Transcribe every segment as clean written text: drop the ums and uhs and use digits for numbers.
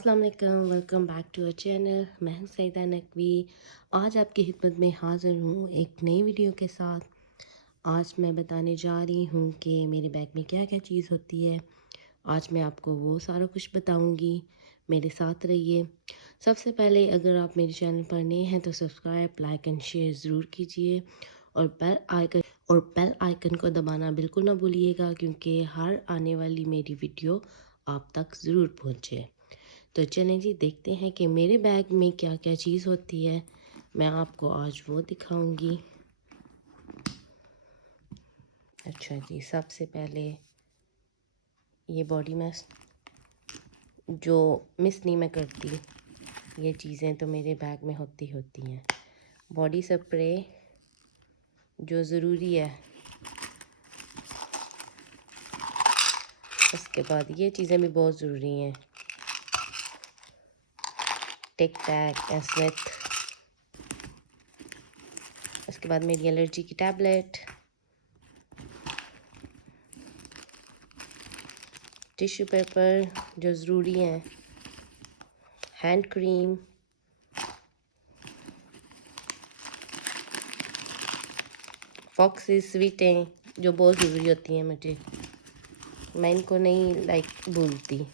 अस्सलाम वालेकुम, welcome back to our channel. मैं हूं सईदा नकवी। आज आपकी खिदमत में हाज़िर हूं एक नई वीडियो के साथ। आज मैं बताने जा रही हूं कि मेरे बैग में क्या क्या चीज़ होती है। आज मैं आपको वो सारा कुछ बताऊंगी, मेरे साथ रहिए। सबसे पहले अगर आप मेरे चैनल पर नए हैं तो सब्सक्राइब, लाइक एंड शेयर ज़रूर कीजिए और बेल आइकन को दबाना बिल्कुल ना भूलिएगा, क्योंकि हर आने वाली मेरी वीडियो आप तक ज़रूर पहुँचे। तो चलें जी, देखते हैं कि मेरे बैग में क्या क्या चीज़ होती है। मैं आपको आज वो दिखाऊंगी। अच्छा जी, सबसे पहले ये बॉडी मास्क जो मिस नहीं मैं करती, ये चीज़ें तो मेरे बैग में होती हैं। बॉडी स्प्रे जो ज़रूरी है। उसके बाद ये चीज़ें भी बहुत ज़रूरी हैं, टिक टैक एंड स्मिथ। उसके बाद मेरी एलर्जी की टैबलेट, टिश्यू पेपर जो ज़रूरी हैं, हैंड क्रीम, फॉक्सेस स्वीटें जो बहुत ज़रूरी होती हैं मुझे, मैं इनको नहीं भूलती।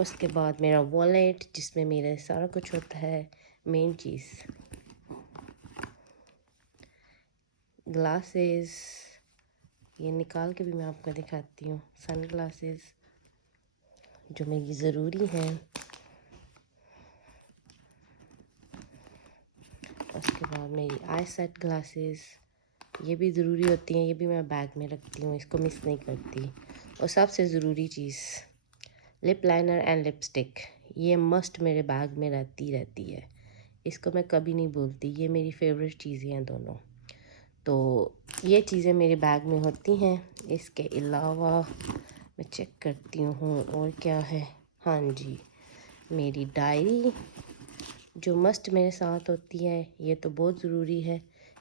उसके बाद मेरा वॉलेट जिसमें मेरा सारा कुछ होता है, मेन चीज़। ग्लासेस, ये निकाल के भी मैं आपको दिखाती हूँ। सन ग्लासेस जो मेरी ज़रूरी हैं। उसके बाद मेरी आई सेट ग्लासेस, ये भी ज़रूरी होती हैं, ये भी मैं बैग में रखती हूँ, इसको मिस नहीं करती। और सबसे ज़रूरी चीज़ लिप लाइनर एंड लिपस्टिक, ये मस्ट मेरे बैग में रहती है। इसको मैं कभी नहीं भूलती, ये मेरी फेवरेट चीज़ें हैं दोनों। तो ये चीज़ें मेरे बैग में होती हैं। इसके अलावा मैं चेक करती हूँ और क्या है। हाँ जी, मेरी डायरी जो मस्ट मेरे साथ होती है, ये तो बहुत ज़रूरी है,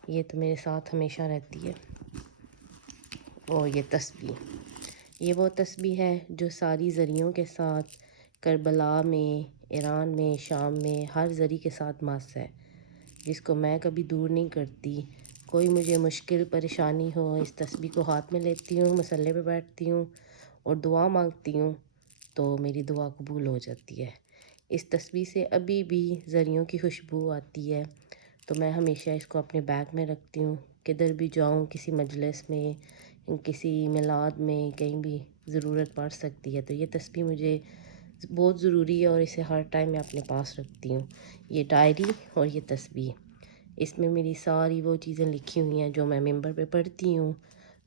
ये तो मेरे साथ हमेशा रहती है। और ये तस्बीह, ये वो तस्बीह है जो सारी ज़रियों के साथ करबला में, ईरान में, शाम में हर ज़री के साथ मास है, जिसको मैं कभी दूर नहीं करती। कोई मुझे मुश्किल परेशानी हो, इस तस्बीह को हाथ में लेती हूँ, मसल्ले पे बैठती हूँ और दुआ मांगती हूँ, तो मेरी दुआ कबूल हो जाती है। इस तस्बीह से अभी भी ज़रियों की खुशबू आती है, तो मैं हमेशा इसको अपने बैग में रखती हूँ। किधर भी जाऊँ, किसी मजलिस में, किसी मिलाद में, कहीं भी ज़रूरत पड़ सकती है, तो ये तस्बीह मुझे बहुत ज़रूरी है और इसे हर टाइम मैं अपने पास रखती हूँ। ये डायरी और ये तस्बीह, इसमें मेरी सारी वो चीज़ें लिखी हुई हैं जो मैं मिंबर पे पढ़ती हूँ।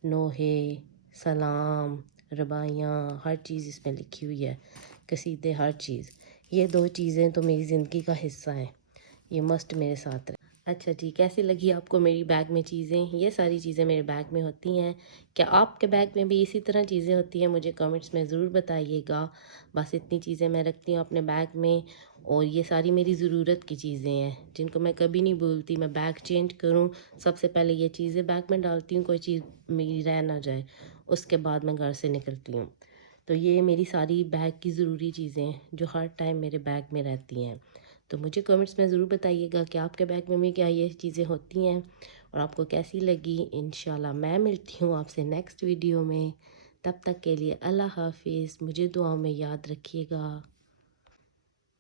नोहे, सलाम, रबाइयाँ, हर चीज़ इसमें लिखी हुई है, कसीदे, हर चीज़। ये दो चीज़ें तो मेरी ज़िंदगी का हिस्सा हैं, ये मस्ट मेरे साथ है। अच्छा जी, कैसी लगी आपको मेरी बैग में चीज़ें? ये सारी चीज़ें मेरे बैग में होती हैं। क्या आपके बैग में भी इसी तरह चीज़ें होती हैं? मुझे कमेंट्स में ज़रूर बताइएगा। बस इतनी चीज़ें मैं रखती हूँ अपने बैग में, और ये सारी मेरी ज़रूरत की चीज़ें हैं जिनको मैं कभी नहीं भूलती। मैं बैग चेंज करूँ, सबसे पहले ये चीज़ें बैग में डालती हूँ, कोई चीज़ मेरी रह ना जाए, उसके बाद मैं घर से निकलती हूँ। तो ये मेरी सारी बैग की ज़रूरी चीज़ें हैं जो हर टाइम मेरे बैग में रहती हैं। तो मुझे कमेंट्स में ज़रूर बताइएगा कि आपके बैग में भी क्या ये चीज़ें होती हैं और आपको कैसी लगी। इंशाल्लाह मैं मिलती हूँ आपसे नेक्स्ट वीडियो में। तब तक के लिए अल्लाह हाफिज़। मुझे दुआओं में याद रखिएगा।